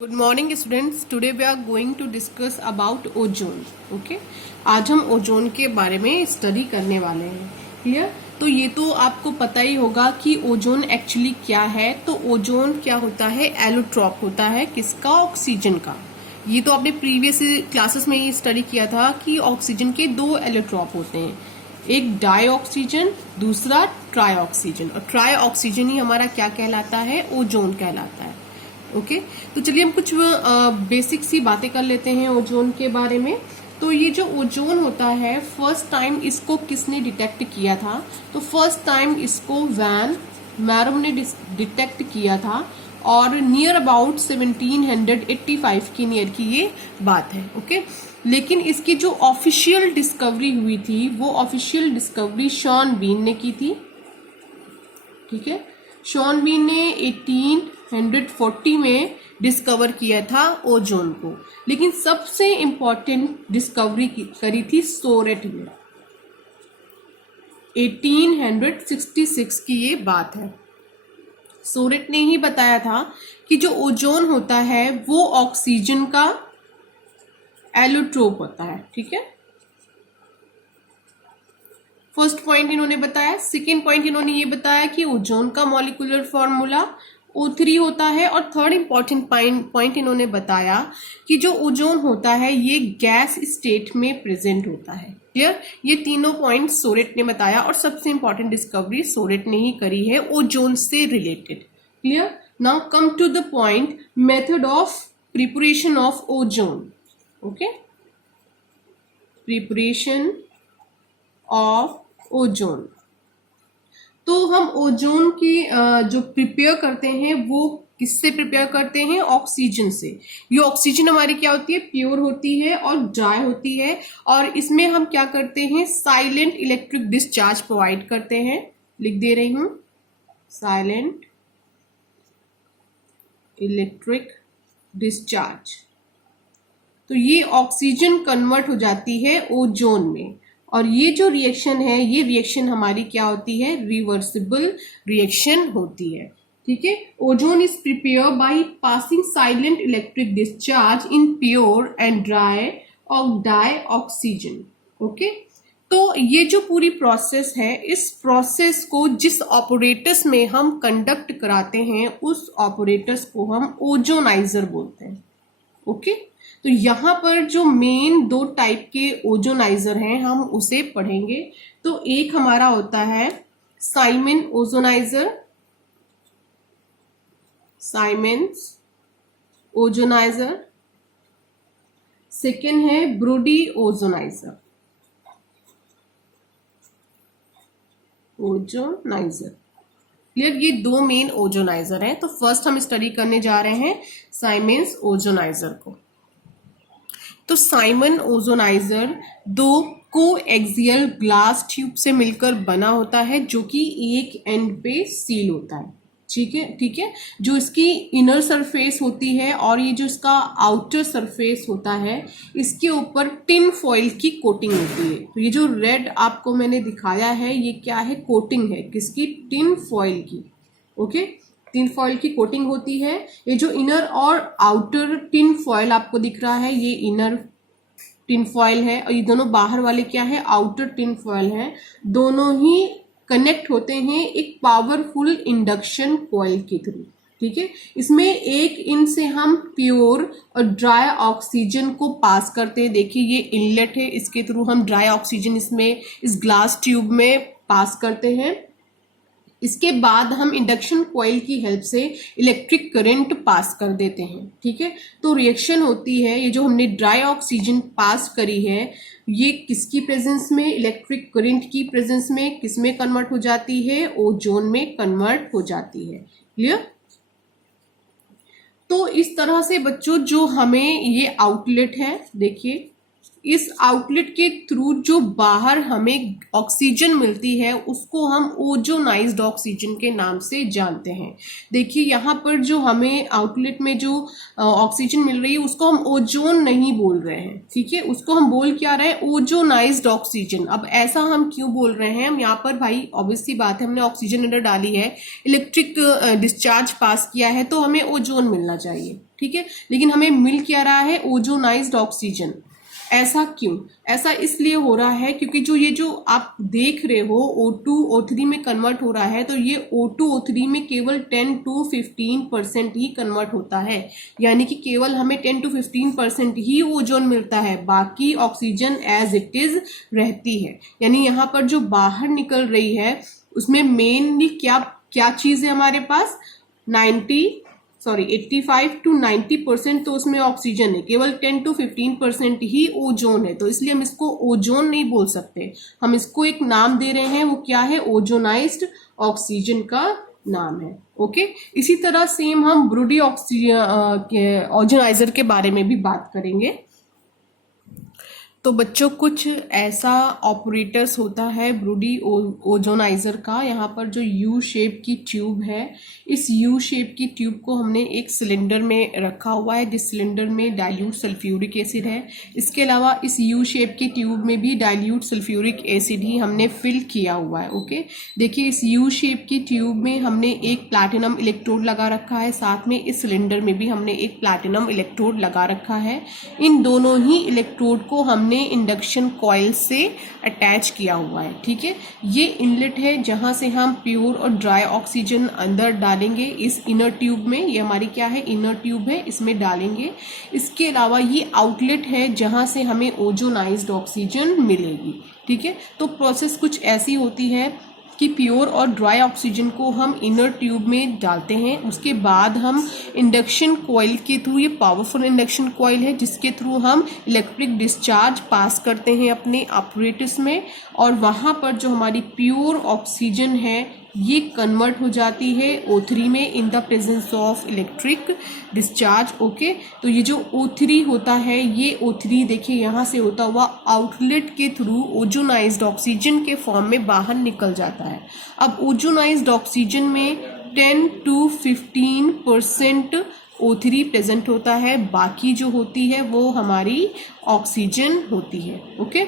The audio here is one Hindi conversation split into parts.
Good morning students, today we are going to discuss about ozone. Okay, आज हम ओजोन के बारे में स्टडी करने वाले हैं। क्लियर? तो ये तो आपको पता ही होगा कि ओजोन एक्चुअली क्या है। तो ओजोन क्या होता है? एलोट्रॉप होता है। किसका? ऑक्सीजन का। ये तो आपने प्रीवियस क्लासेस में ही स्टडी किया था कि ऑक्सीजन के दो एलोट्रॉप होते हैं, एक डाई ऑक्सीजन, दूसरा ट्राई ऑक्सीजन। और ट्राई ऑक्सीजन ही हमारा क्या कहलाता है? ओजोन कहलाता है। ओके, तो चलिए हम कुछ बेसिक सी बातें कर लेते हैं ओजोन के बारे में। तो ये जो ओजोन होता है, फर्स्ट टाइम इसको किसने डिटेक्ट किया था? तो फर्स्ट टाइम इसको वैन मैरो ने डिटेक्ट किया था और नियर अबाउट 1785 की नियर की ये बात है। ओके, लेकिन इसकी जो ऑफिशियल डिस्कवरी हुई थी वो ऑफिशियल डिस्कवरी शॉन बीन ने की थी। ठीक है, शॉन बीन ने 1840 में डिस्कवर किया था ओजोन को। लेकिन सबसे इंपॉर्टेंट डिस्कवरी करी थी सोरेट में, 1866 की ये बात है। सोरेट ने ही बताया था कि जो ओजोन होता है वो ऑक्सीजन का एलोट्रोप होता है। ठीक है, फर्स्ट पॉइंट इन्होंने बताया। सेकेंड पॉइंट इन्होंने ये बताया कि ओजोन का मॉलिक्यूलर फॉर्मूला O3 होता है। और थर्ड इंपॉर्टेंट पॉइंट इन्होंने बताया कि जो ओजोन होता है ये गैस स्टेट में प्रेजेंट होता है। क्लियर? ये तीनों पॉइंट सोरेट ने बताया और सबसे इंपॉर्टेंट डिस्कवरी सोरेट ने ही करी है ओजोन से related. Clear? Now come to the point, method of preparation of ozone. Okay, preparation of ozone. तो हम ओजोन की जो प्रिपेयर करते हैं वो किससे प्रिपेयर करते हैं? ऑक्सीजन से। ये ऑक्सीजन हमारी क्या होती है? प्योर होती है और ड्राई होती है। और इसमें हम क्या करते हैं? साइलेंट इलेक्ट्रिक डिस्चार्ज प्रोवाइड करते हैं। लिख दे रही हूं, साइलेंट इलेक्ट्रिक डिस्चार्ज। तो ये ऑक्सीजन कन्वर्ट हो जाती है ओजोन में। और ये जो रिएक्शन है, ये रिएक्शन हमारी क्या होती है? रिवर्सिबल रिएक्शन होती है। ठीक है, ozone is prepare by passing silent electric discharge in pure and dry और डाई ऑक्सीजन। ओके, तो ये जो पूरी प्रोसेस है, इस प्रोसेस को जिस ऑपरेटर्स में हम कंडक्ट कराते हैं उस ऑपरेटर्स को हम ओजोनाइजर बोलते हैं। ओके, तो यहां पर जो मेन दो टाइप के ओजोनाइजर हैं हम उसे पढ़ेंगे। तो एक हमारा होता है Siemens ozoniser, Siemens ozoniser. Second है ब्रोडी ओजोनाइजर, ओजोनाइजर। क्लियर? ये दो मेन ओजोनाइजर हैं। तो फर्स्ट हम स्टडी करने जा रहे हैं साइमन्स ओजोनाइजर को। तो साइमन ओजोनाइजर दो कोएक्सियल ग्लास ट्यूब से मिलकर बना होता है जो कि एक एंड पे सील होता है। ठीक है, ठीक है, जो इसकी इनर सरफेस होती है और ये जो इसका आउटर सरफेस होता है, इसके ऊपर टिन फॉइल की कोटिंग होती है। तो ये जो रेड आपको मैंने दिखाया है ये क्या है? कोटिंग है। किसकी? टिन फॉइल की। ओके, टिन फॉइल की कोटिंग होती है। ये जो इनर और आउटर टिन फॉइल आपको दिख रहा है ये इनर टिन फॉइल है और ये दोनों बाहर वाले क्या है? आउटर टिन फॉइल है। दोनों ही कनेक्ट होते हैं एक पावरफुल इंडक्शन कॉइल के थ्रू। ठीक है, इसमें एक इन से हम प्योर और ड्राई ऑक्सीजन को पास करते हैं। देखिए ये इनलेट है, इसके थ्रू हम ड्राई ऑक्सीजन इसमें इस ग्लास ट्यूब में पास करते हैं। इसके बाद हम इंडक्शन कॉइल की हेल्प से इलेक्ट्रिक करंट पास कर देते हैं। ठीक है, तो रिएक्शन होती है। ये जो हमने ड्राई ऑक्सीजन पास करी है ये किसकी प्रेजेंस में? इलेक्ट्रिक करंट की प्रेजेंस में किसमें कन्वर्ट हो जाती है? ओजोन में कन्वर्ट हो जाती है। क्लियर? तो इस तरह से बच्चों जो हमें ये आउटलेट है, देखिए इस आउटलेट के थ्रू जो बाहर हमें ऑक्सीजन मिलती है उसको हम ओजोनाइज्ड ऑक्सीजन के नाम से जानते हैं। देखिए यहाँ पर जो हमें आउटलेट में जो ऑक्सीजन मिल रही है उसको हम ओजोन नहीं बोल रहे हैं, ठीक है, उसको हम बोल क्या रहे हैं, ओजोनाइज्ड ऑक्सीजन। अब ऐसा हम क्यों बोल रहे हैं, हम यहाँ पर भाई ऑब्वियस सी बात है, हमने ऑक्सीजन अंदर डाली है, इलेक्ट्रिक डिस्चार्ज पास किया है तो हमें ओजोन मिलना चाहिए, ठीक है, लेकिन हमें मिल क्या रहा है, ओजोनाइज्ड ऑक्सीजन। ऐसा क्यों, ऐसा इसलिए हो रहा है क्योंकि ये जो आप देख रहे हो O2 O3 में कन्वर्ट हो रहा है, तो ये O2 O3 में केवल 10 to 15% ही कन्वर्ट होता है, यानी कि केवल हमें 10 to 15% ही ओजोन मिलता है, बाकी ऑक्सीजन एज इट इज रहती है। यानी यहाँ पर जो बाहर निकल रही है उसमें मेनली क्या क्या चीज है हमारे पास, 85 to 90% तो उसमें ऑक्सीजन है, केवल 10 to 15% ही ओजोन है, तो इसलिए हम इसको ओजोन नहीं बोल सकते, हम इसको एक नाम दे रहे हैं, वो क्या है, ओजोनाइज्ड ऑक्सीजन का नाम है। ओके, इसी तरह सेम हम ब्रूडी ओजोनाइजर के बारे में भी बात करेंगे। तो बच्चों कुछ ऐसा ऑपरेटर्स होता है ब्रूडी ओजोनाइजर का। यहाँ पर जो यू शेप की ट्यूब है, इस यू शेप की ट्यूब को हमने एक सिलेंडर में रखा हुआ है, जिस सिलेंडर में डाइल्यूट सल्फ्यूरिक एसिड है। इसके अलावा इस यू शेप की ट्यूब में भी डाइल्यूट सल्फ्यूरिक एसिड ही हमने फिल किया हुआ है। ओके, देखिए इस यू शेप की ट्यूब में हमने एक प्लैटिनम इलेक्ट्रोड लगा रखा है, साथ में इस सिलेंडर में भी हमने एक प्लैटिनम इलेक्ट्रोड लगा रखा है। इन दोनों ही इलेक्ट्रोड को हमने इंडक्शन कॉइल से अटैच किया हुआ है, ठीक है। ये इनलेट है जहां से हम प्योर और ड्राई ऑक्सीजन अंदर डालेंगे इस इनर ट्यूब में, ये हमारी क्या है, इनर ट्यूब है, इसमें डालेंगे। इसके अलावा ये आउटलेट है जहां से हमें ओजोनाइज्ड ऑक्सीजन मिलेगी, ठीक है। तो प्रोसेस कुछ ऐसी होती है कि प्योर और ड्राई ऑक्सीजन को हम इनर ट्यूब में डालते हैं, उसके बाद हम इंडक्शन कॉइल के थ्रू, ये पावरफुल इंडक्शन कॉइल है जिसके थ्रू हम इलेक्ट्रिक डिस्चार्ज पास करते हैं अपने apparatus में, और वहाँ पर जो हमारी प्योर ऑक्सीजन है ये कन्वर्ट हो जाती है O3 में in the presence of electric discharge. Okay, तो ये जो O3 होता है, ये O3 देखिए यहाँ से होता हुआ आउटलेट के थ्रू ओजोनाइज्ड ऑक्सीजन के फॉर्म में बाहर निकल जाता है। अब ओजोनाइज्ड ऑक्सीजन में 10 to 15% O3 प्रेजेंट होता है, बाकी जो होती है वो हमारी ऑक्सीजन होती है। ओके,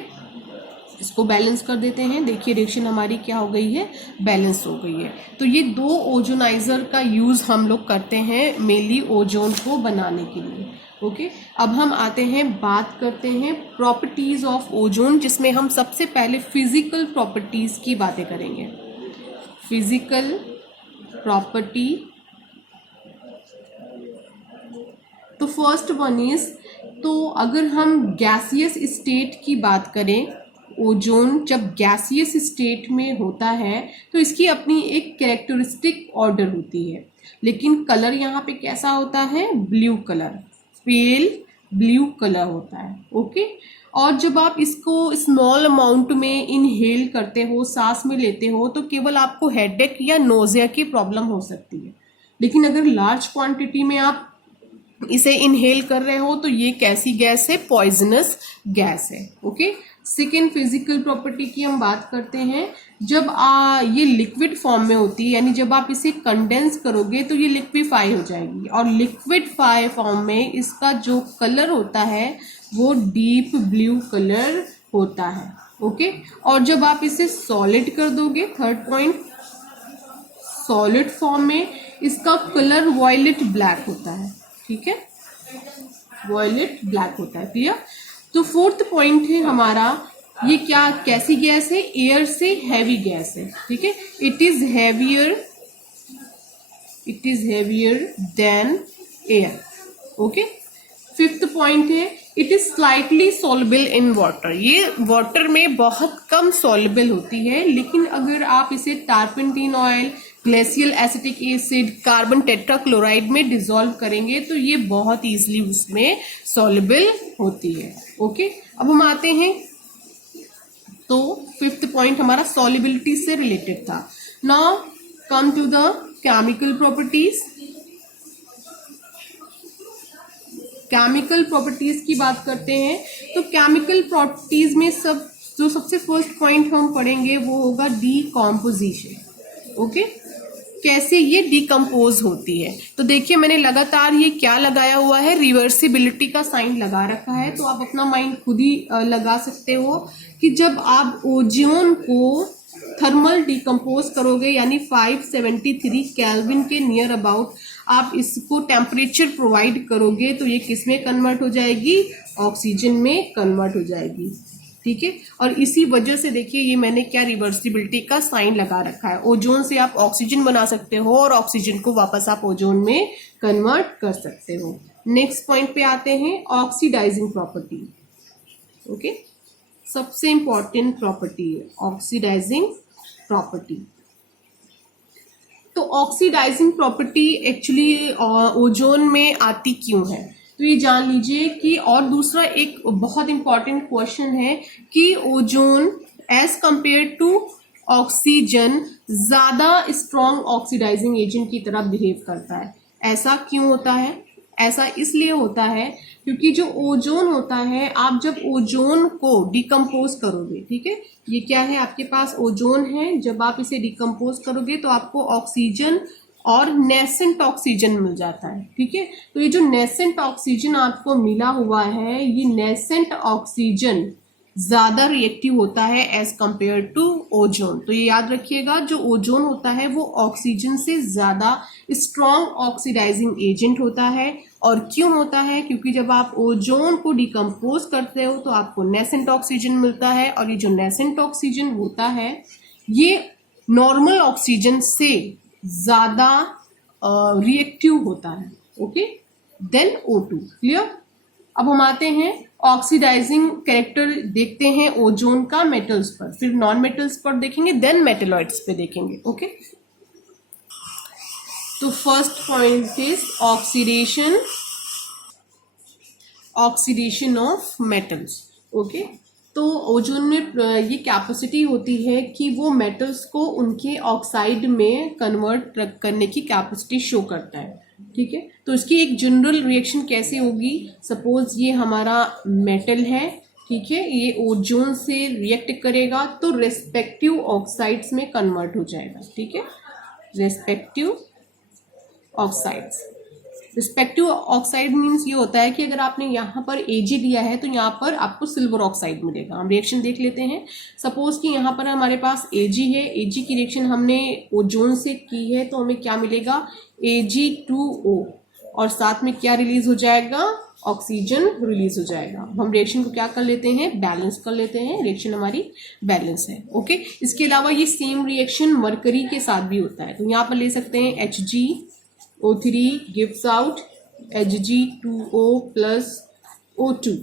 इसको बैलेंस कर देते हैं, देखिए रिएक्शन हमारी क्या हो गई है, बैलेंस हो गई है। तो ये दो ओजोनाइजर का यूज हम लोग करते हैं मेनली ओजोन को बनाने के लिए। ओके, अब हम आते हैं, बात करते हैं प्रॉपर्टीज ऑफ ओजोन, जिसमें हम सबसे पहले फिजिकल प्रॉपर्टीज की बातें करेंगे। फिजिकल प्रॉपर्टी, तो फर्स्ट वन इज, तो अगर हम गैसियस स्टेट की बात करें, ओजोन जब गैसियस स्टेट में होता है तो इसकी अपनी एक कैरेक्टरिस्टिक ऑर्डर होती है, लेकिन कलर यहाँ पे कैसा होता है, blue colour, pale blue colour होता है। ओके, और जब आप इसको स्मॉल अमाउंट में इनहेल करते हो, सांस में लेते हो, तो केवल आपको हेडेक या नोजिया की प्रॉब्लम हो सकती है, लेकिन अगर लार्ज क्वांटिटी में आप इसे इनहेल कर रहे हो तो ये कैसी गैस है, पॉइजनस गैस है। ओके, सेकेंड फिजिकल प्रॉपर्टी की हम बात करते हैं, जब ये लिक्विड फॉर्म में होती है, यानी जब आप इसे कंडेंस करोगे तो ये लिक्विफाई हो जाएगी, और लिक्विफाई फॉर्म में इसका जो कलर होता है वो डीप ब्लू कलर होता है। ओके, और जब आप इसे सॉलिड कर दोगे, थर्ड पॉइंट, सॉलिड फॉर्म में इसका कलर वॉयलेट ब्लैक होता है, ठीक है, वॉयलेट ब्लैक होता है, क्लियर। तो फोर्थ पॉइंट है हमारा, ये क्या, कैसी गैस है, एयर से हैवी गैस है, ठीक है, it is heavier than air. Okay, fifth point है, it is slightly soluble in water, ये वाटर में बहुत कम सॉल्युबल होती है, लेकिन अगर आप इसे turpentine oil, glacial acetic acid, carbon tetrachloride में डिसॉल्व करेंगे तो ये बहुत इजीली उसमें सॉल्युबल होती है। ओके, अब हम आते हैं, तो फिफ्थ पॉइंट हमारा सॉल्युबिलिटी से रिलेटेड था। Now come to the chemical properties. Chemical properties की बात करते हैं तो केमिकल प्रॉपर्टीज में सबसे फर्स्ट पॉइंट हम पढ़ेंगे वो होगा डीकॉम्पोजिशन। ओके, कैसे ये डिकम्पोज होती है। तो देखिए मैंने लगातार ये क्या लगाया हुआ है, रिवर्सिबिलिटी का साइन लगा रखा है। तो आप अपना माइंड खुद ही लगा सकते हो कि जब आप ओजोन को थर्मल डिकम्पोज करोगे यानी 573 केल्विन के नियर अबाउट आप इसको टेम्परेचर प्रोवाइड करोगे तो ये किस में कन्वर्ट हो जाएगी, ऑक्सीजन में कन्वर्ट हो जाएगी। ठीक है, और इसी वजह से देखिए ये मैंने क्या रिवर्सिबिलिटी का साइन लगा रखा है। ओजोन से आप ऑक्सीजन बना सकते हो और ऑक्सीजन को वापस आप ओजोन में कन्वर्ट कर सकते हो। नेक्स्ट पॉइंट पे आते हैं, ऑक्सीडाइजिंग प्रॉपर्टी। ओके, सबसे इंपॉर्टेंट प्रॉपर्टी है ऑक्सीडाइजिंग प्रॉपर्टी। तो ऑक्सीडाइजिंग प्रॉपर्टी एक्चुअली ओजोन में आती क्यों है, तो ये जान लीजिए कि, और दूसरा एक बहुत इंपॉर्टेंट क्वेश्चन है कि ozone as compare to oxygen ज्यादा स्ट्रॉन्ग ऑक्सीडाइजिंग एजेंट की तरह बिहेव करता है। ऐसा क्यों होता है, ऐसा इसलिए होता है क्योंकि जो ओजोन होता है, आप जब ओजोन को डिकम्पोज करोगे, ठीक है, ये क्या है आपके पास ओजोन है, जब आप इसे डिकम्पोज करोगे तो आपको ऑक्सीजन और नेसेंट ऑक्सीजन मिल जाता है। ठीक है, तो ये जो नेसेंट ऑक्सीजन आपको मिला हुआ है, ये नेसेंट ऑक्सीजन ज्यादा रिएक्टिव होता है एज कंपेयर टू ओजोन। तो ये याद रखिएगा, जो ओजोन होता है वो ऑक्सीजन से ज्यादा स्ट्रॉन्ग ऑक्सीडाइजिंग एजेंट होता है। और क्यों होता है, क्योंकि जब आप ओजोन को डिकम्पोज करते हो तो आपको नेसेंट ऑक्सीजन मिलता है, और ये जो नेसेंट ऑक्सीजन होता है ये नॉर्मल ऑक्सीजन से ज्यादा रिएक्टिव होता है। Okay, then O2। क्लियर। अब हम आते हैं ऑक्सीडाइजिंग कैरेक्टर देखते हैं ओजोन का मेटल्स पर, फिर नॉन मेटल्स पर देखेंगे, देन मेटेलॉइड्स पे देखेंगे। ओके, तो first point is oxidation of metals. Okay, तो ओजोन में ये कैपेसिटी होती है कि वो मेटल्स को उनके ऑक्साइड में कन्वर्ट करने की कैपेसिटी शो करता है। ठीक है, तो इसकी एक जनरल रिएक्शन कैसे होगी, सपोज ये हमारा मेटल है, ठीक है, ये ओजोन से रिएक्ट करेगा तो रेस्पेक्टिव ऑक्साइड्स में कन्वर्ट हो जाएगा। ठीक है, respective oxides. Respective oxide means ये होता है कि अगर आपने यहाँ पर Ag दिया है तो यहाँ पर आपको सिल्वर ऑक्साइड मिलेगा। हम रिएक्शन देख लेते हैं। सपोज कि यहाँ पर हमारे पास Ag है, Ag की रिएक्शन हमने ओजोन से की है तो हमें क्या मिलेगा, Ag2O, और साथ में क्या रिलीज हो जाएगा, ऑक्सीजन रिलीज हो जाएगा। हम रिएक्शन को क्या कर लेते हैं, बैलेंस कर लेते हैं, रिएक्शन हमारी बैलेंस है। ओके, इसके अलावा ये सेम रिएक्शन मरकरी के साथ भी होता है। तो यहाँ पर ले सकते हैं HgO3 gives out Hg2O plus O2,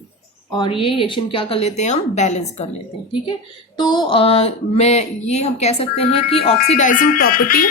और ये रिएक्शन क्या कर लेते हैं, हम बैलेंस कर लेते हैं। ठीक है, तो मैं ये हम कह सकते हैं कि ऑक्सीडाइजिंग प्रॉपर्टी